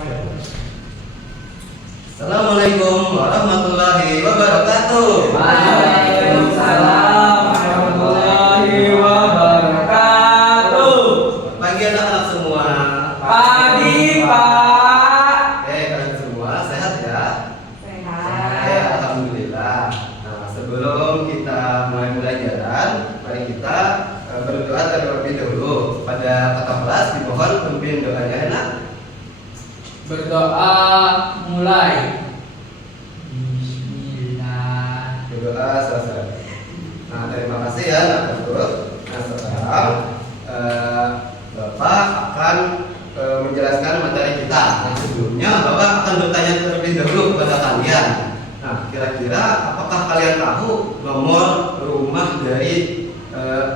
Assalamualaikum warahmatullahi wabarakatuh. Waalaikumsalam warahmatullahi wabarakatuh. Pagi anak-anak semua. Pagi, Pak. Kalian semua sehat ya? Sehat. Alhamdulillah. Nah, sebelum kita mulai pelajaran, mari kita berdoa terlebih dahulu. Pada kata kelas dimohon pimpin doanya enak. Berdoa mulai. Bismillah. Berdoa selesai. Nah, terima kasih ya anak betul. Nah, sekarang Bapak akan menjelaskan materi kita. Nah, sebelumnya Bapak akan bertanya terlebih dahulu kepada kalian. Nah, kira-kira apakah kalian tahu nomor rumah dari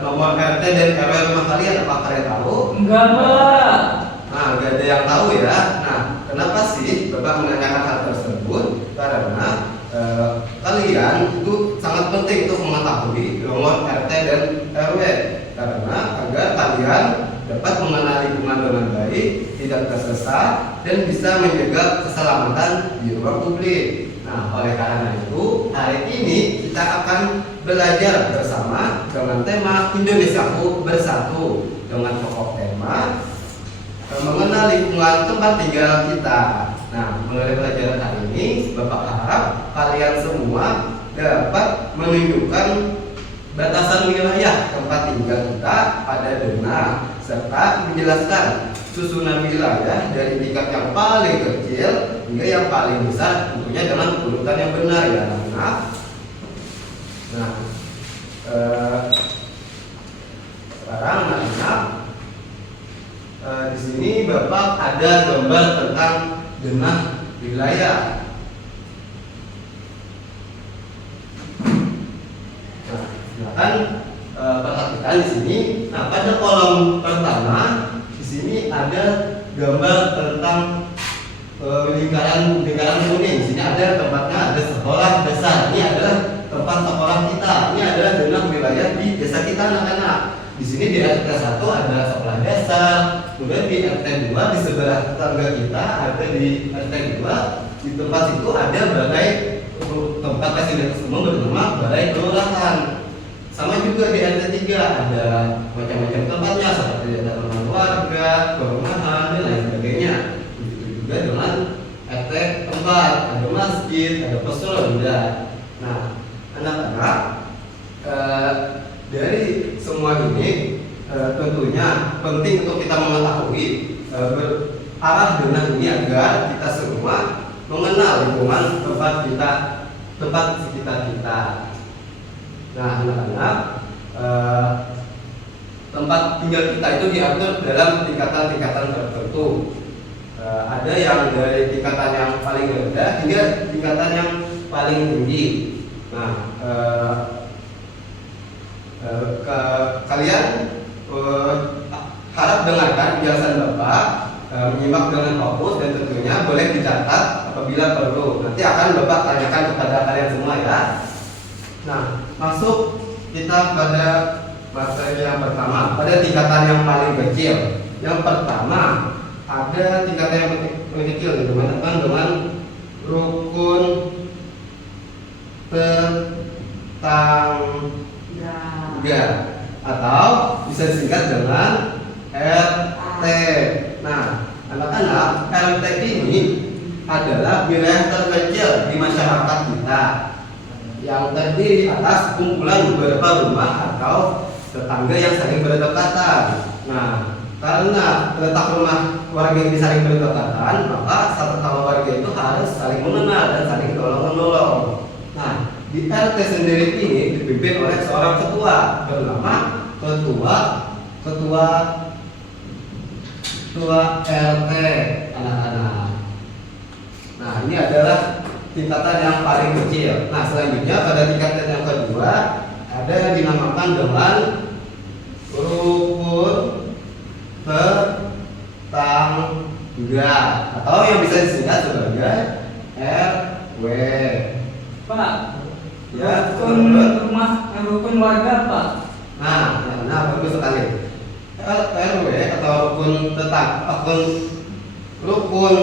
nomor RT dan RW rumah kalian? Apa kalian tahu? Enggak, Pak. Nah, gak ada yang tahu ya. Nah, kenapa sih Bapak menanyakan hal tersebut? Karena kalian itu sangat penting untuk mengetahui nomor RT dan RW. Karena agar kalian dapat mengenal lingkungan dengan baik, tidak tersesat, dan bisa menjaga keselamatan di ruang publik. Nah, oleh karena itu, hari ini kita akan belajar bersama dengan tema Indonesiaku Bersatu dengan pokok tema mengenal lingkungan tempat tinggal kita. Nah, melalui pelajaran hari ini, Bapak harap kalian semua dapat menunjukkan batasan wilayah tempat tinggal kita pada benar, serta menjelaskan susunan wilayah dari tingkat yang paling kecil hingga yang paling besar, tentunya dengan urutan yang benar ya anak-anak. Nah, sekarang anak-anak, di sini Bapak ada gambar tentang denah wilayah. Nah, silakan perhatikan di sini. Nah, pada kolom pertama di sini ada gambar tentang lingkaran kuning. Di sini ada tempatnya, ada sekolah besar. Ini adalah tempat sekolah kita. Ini adalah denah wilayah di desa kita anak-anak. Di sini di RT 1 ada sekolah desa, kemudian di RT 2 di sebelah tetangga kita ada di RT 2 di tempat itu ada balai tempat fasilitas umum bernama balai kelurahan. Sama juga di RT 3 ada macam-macam tempatnya seperti ada rumah warga, perumahan dan lain sebagainya. Begitu juga dengan RT 4 ada masjid, ada pos ronda. Nah, anak-anak, dari semua ini tentunya penting untuk kita mengetahui arah denah ini agar kita semua mengenal lingkungan tempat sekitar kita. Nah, anak-anak, tempat tinggal kita itu diatur dalam tingkatan-tingkatan tertentu. Ada yang dari tingkatan yang paling rendah hingga tingkatan yang paling tinggi. Nah, kalian harap dengarkan penjelasan Bapak, menyimak dengan fokus dan tentunya boleh dicatat apabila perlu. Nanti akan Bapak tanyakan kepada kalian semua ya. Nah, masuk kita pada materi yang pertama, pada tingkatan yang paling kecil. Yang pertama ada tingkatan yang paling kecil, teman-teman, dengan rukun tetangga atau bisa disingkat dengan RT. Nah, anak-anak, RT ini adalah wilayah terkecil di masyarakat kita yang terdiri atas kumpulan beberapa rumah atau tetangga yang saling berdekatan. Nah, karena letak rumah warga ini saling berdekatan, maka satu sama warga itu harus saling mengenal dan saling tolong-menolong. Nah, di RT sendiri ini dipimpin oleh seorang ketua bernama ketua RT anak-anak. Nah, ini adalah tingkatan yang paling kecil. Nah, selanjutnya pada tingkatan yang kedua ada yang dinamakan dengan rukun tetangga atau yang bisa disingkat sebagai RW. Pak, Ya, rukun warga, Pak. nah, bagus sekali. RW atau rukun rukun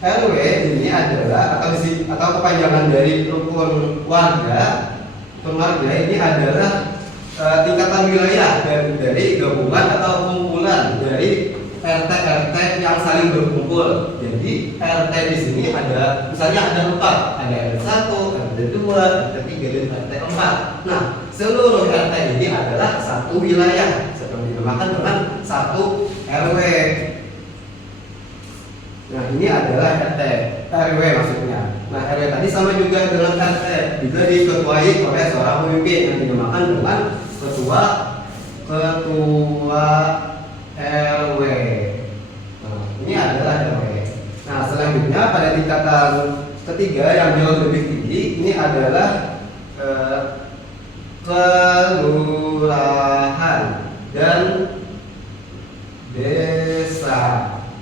RW ini adalah atau kepanjangan dari rukun warga. Rukun warga ini adalah tingkatan wilayah dari gabungan atau kumpulan dari RT yang saling berkumpul. Jadi RT di sini ada, misalnya ada 4, ada RT 1, RT 2, RT 3, dan RT 4. Nah, seluruh RT ini adalah satu wilayah, seperti dinamakan dengan satu RW. Nah, ini adalah RW maksudnya. Nah, RW tadi sama juga dengan RT, juga diketuai oleh seorang pemimpin yang dinamakan dengan ketua RW. Nah, ini adalah RW. Nah, selanjutnya pada tingkatan ketiga yang jauh lebih tinggi, ini adalah kelurahan dan desa.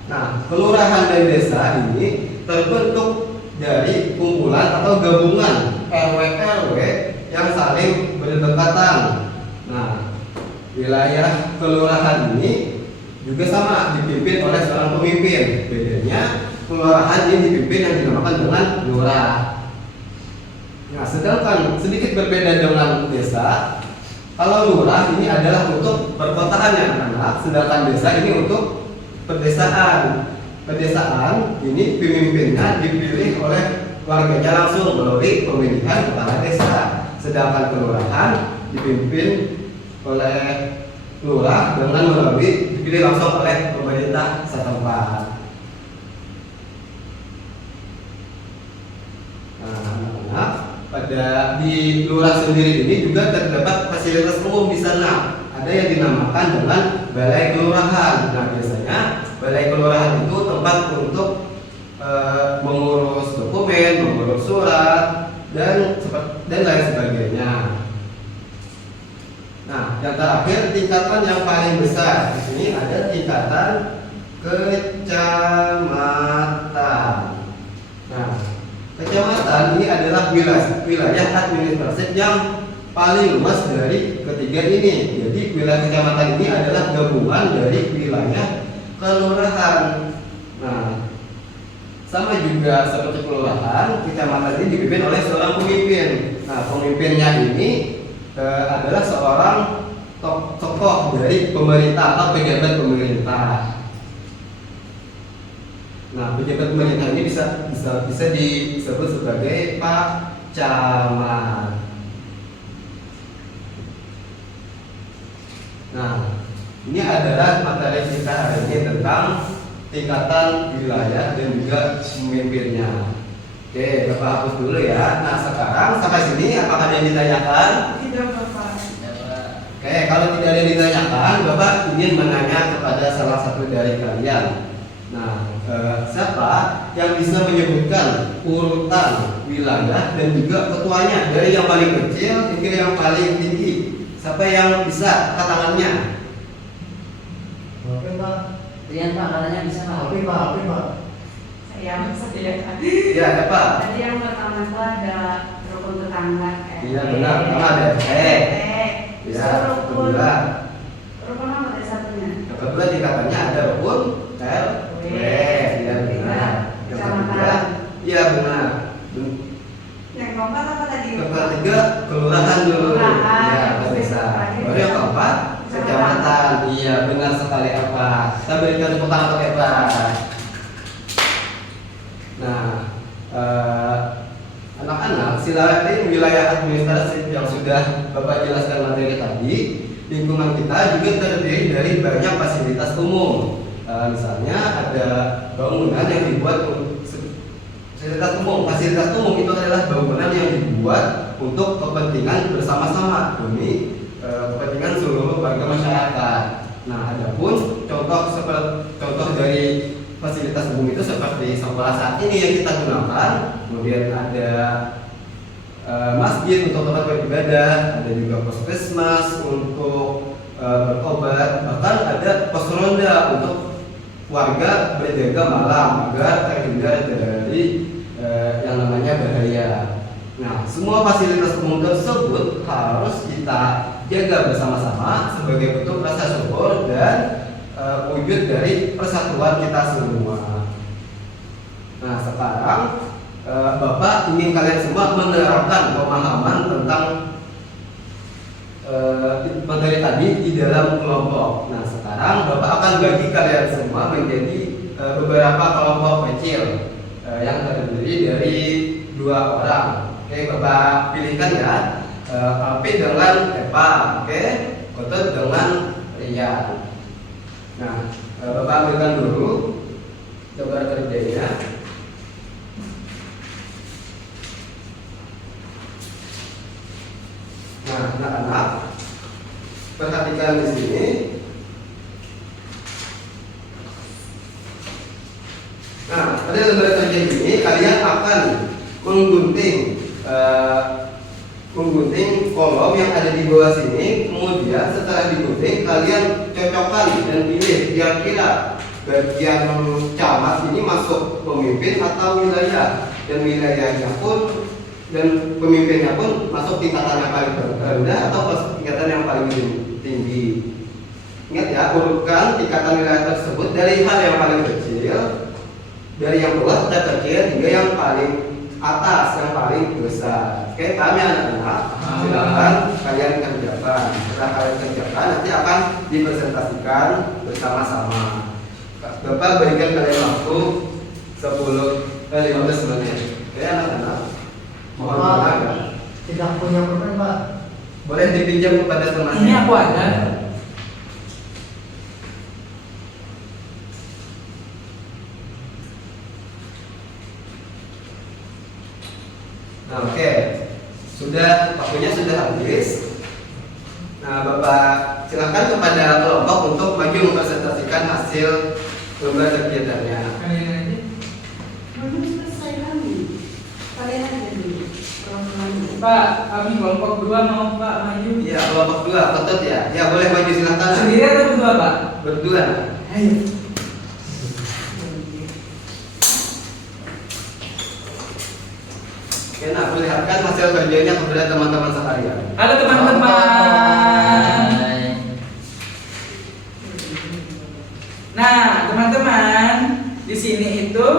Nah, kelurahan dan desa ini terbentuk dari kumpulan atau gabungan RW yang saling berdekatan. Nah, wilayah kelurahan ini juga sama dipimpin oleh seorang pemimpin. Bedanya kelurahan ini dipimpin yang dinamakan dengan lurah. Nah, sedangkan sedikit berbeda dengan desa. Kalau lurah ini adalah untuk perkotaan ya anak-anak, sedangkan desa ini untuk pedesaan. Pedesaan ini pemimpinnya dipilih oleh warganya langsung melalui pemilihan kepala desa. Sedangkan kelurahan dipimpin oleh lurah dengan melalui dipilih langsung oleh pemerintah setempat. Nah, pada di lurah sendiri ini juga terdapat fasilitas umum di sana. Ada yang dinamakan dengan balai kelurahan. Nah, biasanya balai kelurahan itu tempat untuk mengurus dokumen, mengurus surat, dan lain sebagainya. Nah, yang terakhir tingkatan yang paling besar di sini ada tingkatan kecamatan. Nah, kecamatan ini adalah wilayah administratif yang paling luas dari ketiga ini. Jadi wilayah kecamatan ini adalah gabungan dari wilayah kelurahan. Nah, sama juga seperti kelurahan, kecamatan ini dipimpin oleh seorang pemimpin. Nah, pemimpinnya ini adalah seorang tokoh dari pemerintah atau pejabat pemerintah. Nah, pejabat pemerintah ini bisa disebut sebagai Pak Camat. Nah, ini adalah materi kita hari ini tentang tingkatan wilayah dan juga pemimpinnya. Oke, Bapak hapus dulu ya. Nah, sekarang sampai sini apakah ada yang ditanyakan? Tidak, Bapak. Oke, kalau tidak ada yang ditanyakan, Bapak ingin menanya kepada salah satu dari kalian. Nah, siapa yang bisa menyebutkan urutan wilayah dan juga ketuanya dari yang paling kecil hingga yang paling tinggi? Siapa yang bisa angkat tangannya? Oke Pak. Rian Pak, katanya bisa Pak. Oke Pak. Saya sediakan. Ya, ada Pak. Tadi yang pertama itu ada rukun tetangga. Iya benar, karena ada ya, Rukun. kedua. Rukun apa tadi satunya? Yang kedua tingkatannya ada rukun RW. Ya benar. Yang ketiga, iya benar. Yang keempat apa tadi? Yang ketiga kelurahan dulu. Kelurahan. Ya, desa. Baru yang keempat kecamatan. Iya benar sekali Eva. Kita berikan tepuk tangan untuk Eva. Nah, anak-anak, silakan wilayah administrasi yang sudah Bapak jelaskan materi tadi. Lingkungan kita juga terdiri dari banyak fasilitas umum. Misalnya ada bangunan yang dibuat fasilitas umum. Fasilitas umum itu adalah bangunan yang dibuat untuk kepentingan bersama-sama demi kepentingan seluruh warga masyarakat. Nah, adapun contoh dari fasilitas umum itu seperti sekolah saat ini yang kita gunakan, kemudian ada masjid untuk tempat beribadah, ada juga puskesmas untuk berobat, bahkan ada pos ronda untuk warga berjaga malam agar terhindar dari yang namanya bahaya. Nah, semua fasilitas umum tersebut harus kita jaga bersama-sama sebagai bentuk rasa syukur dan wujud dari persatuan kita semua. Nah sekarang Bapak ingin kalian semua menerapkan pemahaman tentang materi tadi di dalam kelompok. Nah sekarang Bapak akan bagi kalian semua menjadi beberapa kelompok kecil yang terdiri dari 2 orang. Oke, Bapak pilihkan ya. Alpi dengan Eva, oke, Kotut dengan Rian. Nah, Bapak ambilkan dulu gambar kerjanya. Nah, anak-anak, perhatikan di sini. Nah, pada lembar kerja ini kalian akan menggunting kolom yang ada di bawah sini. Kemudian setelah digunting kalian cocokkan dan pilih kira-kira bagian camat ini masuk pemimpin atau wilayah, dan wilayahnya pun dan pemimpinnya pun masuk tingkatan yang paling rendah atau masuk tingkatan yang paling tinggi. Ingat ya, urutkan tingkatan wilayah tersebut dari hal yang paling kecil, dari yang bawah dan kecil hingga yang paling atas, yang paling besar. Oke, paham ya anak-anak? Silakan kalian kerjakan. Setelah kalian kerjakan, nanti akan dipresentasikan bersama-sama. Bapak berikan kalian waktu 15 menit. Oke anak-anak? Mohon maaf ya. Tidak punya pulpen Pak. Boleh dipinjam kepada teman. Ini aku ada. Nah, oke. Sudah, waktunya sudah habis. Nah, Bapak silakan kepada kelompok untuk maju mempresentasikan hasil lomba kegiatannya. Belum selesai kami. Kalian aja dulu. Pak, kami kelompok 2 mau Pak maju. Iya, kelompok 2, Kotut ya. Ya, boleh maju silakan. Sendiri atau berdua Pak? Berdua. Ayo. Oke, nah, perlihatkan hasil kerjanya kepada teman-teman sekalian. Halo teman-teman. Nah, teman-teman, di sini itu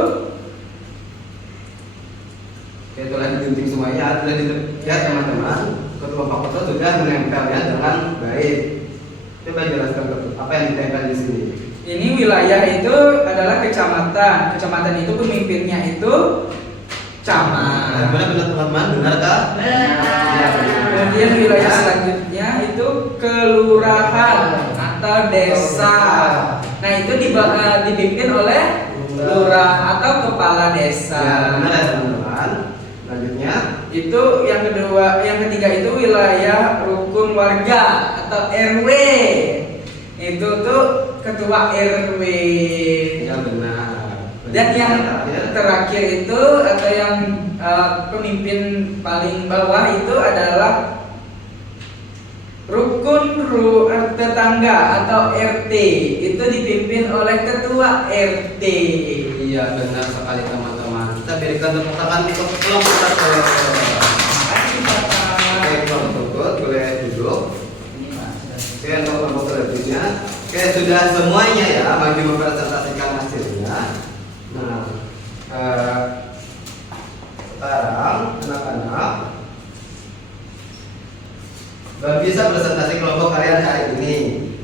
Oke, telah digunting semuanya, sudah dilihat teman-teman. Kelompok Kotut sudah menempelnya dengan baik. Coba jelaskan Kotut, apa yang ditempel di sini? ini wilayah itu adalah kecamatan. Kecamatan itu pemimpinnya itu camat. Benar-benar teman-teman, benar kah? Ya, benar. Kemudian wilayah selanjutnya itu kelurahan atau desa. Nah itu dipimpin oleh lurah atau kepala desa. Ya, benar ya teman-teman. Selanjutnya, Itu yang kedua, yang ketiga itu wilayah rukun warga atau RW. Itu tuh ketua RW. ya benar. Dan yang terakhir itu atau yang pemimpin paling bawah itu adalah tetangga atau RT. Itu dipimpin oleh ketua RT. Iya benar sekali teman-teman. Kita berikan tepuk tangan di kelompok satu. Makasih Bapak. Oke, kelompok Kotut boleh duduk. Ini Mas. Oke, untuk kelompok selanjutnya. Oke, sudah semuanya ya maju mempresentasikan hasilnya. Nah, sekarang anak-anak bisa presentasi kelompok kalian hari ini.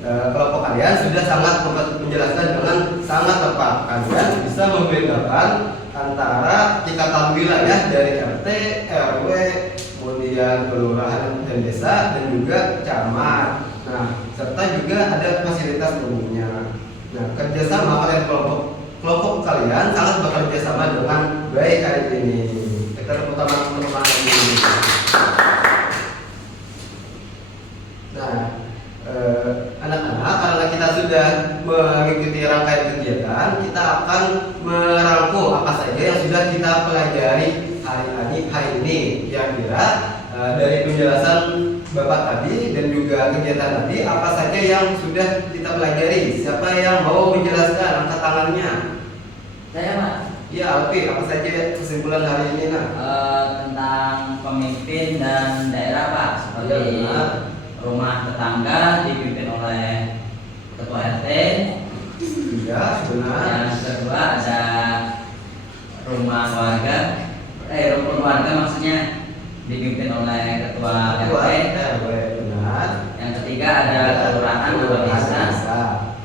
Kelompok kalian sudah sangat menjelaskan dengan sangat tepat. Kalian bisa membedakan antara tingkatan wilayah dari RT, RW, kemudian kelurahan dan desa, dan juga camat. Nah, serta juga ada fasilitas umumnya. Nah, kerjasama kalian kelompok kalian sangat bekerja sama dengan baik hari ini. Kita tepuk tangan teman-teman ini. Nah, anak-anak, karena kita sudah mengikuti rangkaian kegiatan, kita akan merangkum apa saja yang sudah kita pelajari hari ini. Kira-kira dari penjelasan Bapak tadi dan juga kegiatan tadi, apa saja yang sudah kita pelajari? Siapa yang mau menjelaskan? Angkat tangannya. Saya Pak. Ya, Alfi, apa saja kesimpulan hari ini, nak? Tentang pemimpin dan daerah Pak, seperti Iya, benar. rumah tetangga dipimpin oleh ketua RT, Iya, benar. Yang kedua ada rumah warga, rukun warga maksudnya dipimpin oleh ketua Ketua RT. RW, benar. Yang ketiga ada kelurahan atau desa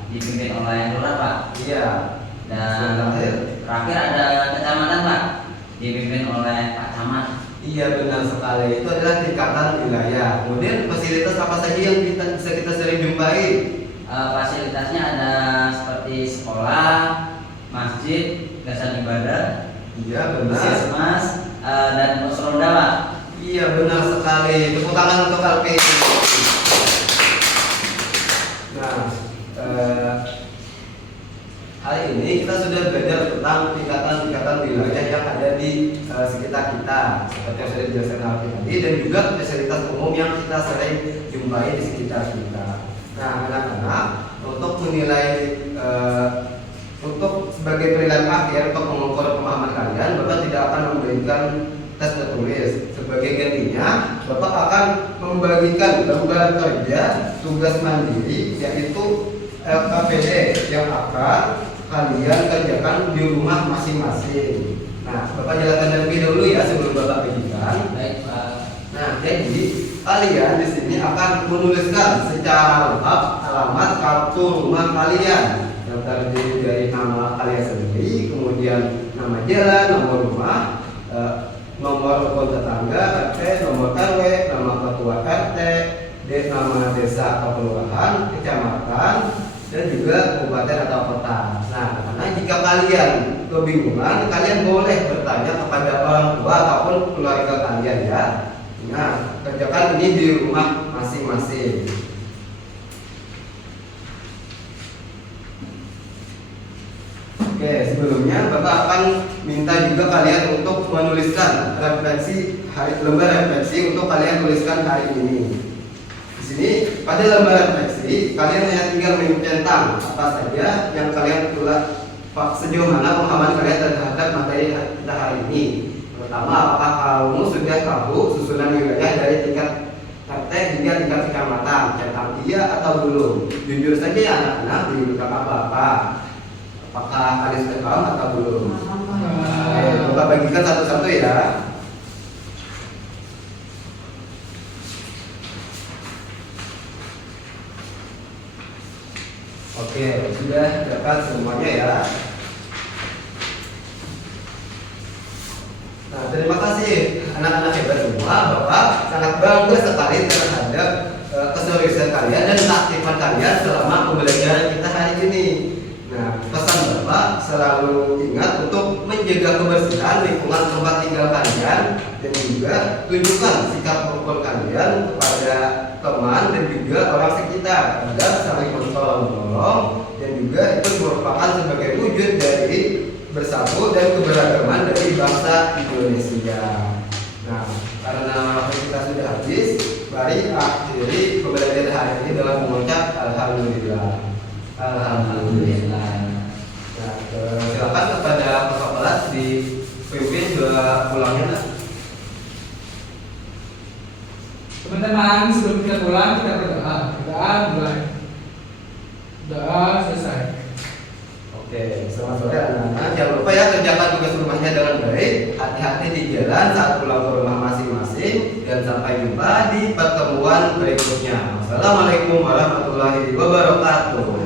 dipimpin oleh lurah Pak. Iya. Dan terakhir ada kecamatan Pak dipimpin oleh Pak Camat. Iya, benar sekali. Itu adalah tingkatan wilayah. Kemudian fasilitas apa saja yang bisa kita sering jumpai? Fasilitasnya ada seperti sekolah, masjid, dasar ibadah, Iya, benar. puskesmas, dan pos ronda Pak. Iya, benar sekali. Tepuk tangan untuk Alpi. Nah, hari ini kita sudah belajar tentang tingkatan-tingkatan wilayah yang ada di sekitar kita, seperti yang sudah dijelaskan Alpi tadi, dan juga fasilitas umum yang kita sering jumpai di sekitar kita. Nah, anak-anak, untuk menilai untuk sebagai penilaian akhir untuk mengukur pemahaman kalian, Bapak tidak akan memberikan tes tertulis. Sebagai gantinya, Bapak akan membagikan lembar kerja tugas mandiri, yaitu LKPD yang akan kalian kerjakan di rumah masing-masing. Nah, Bapak jelaskan lebih dahulu ya sebelum Bapak bagikan. Baik Pak. Nah, jadi kalian di sini akan menuliskan secara lengkap alamat kartu rumah kalian yang terdiri dari nama kalian sendiri, kemudian nama jalan, nomor rumah, nomor rukun tetangga, RT, nomor RW, nama ketua RT, nama desa atau kelurahan, kecamatan, dan juga kabupaten atau kota. Nah, karena jika kalian kebingungan, kalian boleh bertanya kepada orang tua ataupun keluarga kalian ya. Nah, kerjakan ini di rumah masing-masing. Oke, sebelumnya Bapak akan minta juga kalian untuk menuliskan lembar refleksi untuk kalian tuliskan hari ini. Di sini pada lembar refleksi kalian hanya tinggal mencentang apa saja yang kalian tulis, sejauh mana pemahaman kalian terhadap materi kita hari ini. Pertama, apakah kamu sudah tahu susunan wilayah dari tingkat RT hingga tingkat kecamatan? Centang iya atau belum? Jujur saja ya anak-anak di belakang Bapak. Apakah kalian sudah paham atau belum? Oke, Bapak bagikan satu-satu ya. Oke, sudah dapat semuanya ya. Nah, terima kasih anak-anak hebat semua. Bapak sangat bangga sekali terhadap keseriusan kalian dan keaktifan kalian selama pembelajaran kita hari ini. Nah, pesan Bapak selalu ingat untuk menjaga kebersihan lingkungan tempat tinggal kalian dan juga tunjukkan sikap rukun kalian kepada teman dan juga orang sekitar agar saling menolong dan juga itu merupakan sebagai wujud dari bersatu dan keberagaman dari bangsa Indonesia. Nah, karena waktu kita sudah habis, mari akhiri pembelajaran hari ini dengan mengucap Alhamdulillah. Alhamdulillah. Nah, silakan kepada kakak kelas dipimpin juga pulangnya. Teman-teman, sebelum kita pulang kita berdoa. Berdoa mulai. Doa selesai. Oke, selamat sore anak-anak. Jangan lupa ya kerjakan tugas rumahnya dengan baik. Hati-hati di jalan saat pulang ke rumah masing-masing. Dan sampai jumpa di pertemuan berikutnya. Wassalamualaikum warahmatullahi wabarakatuh.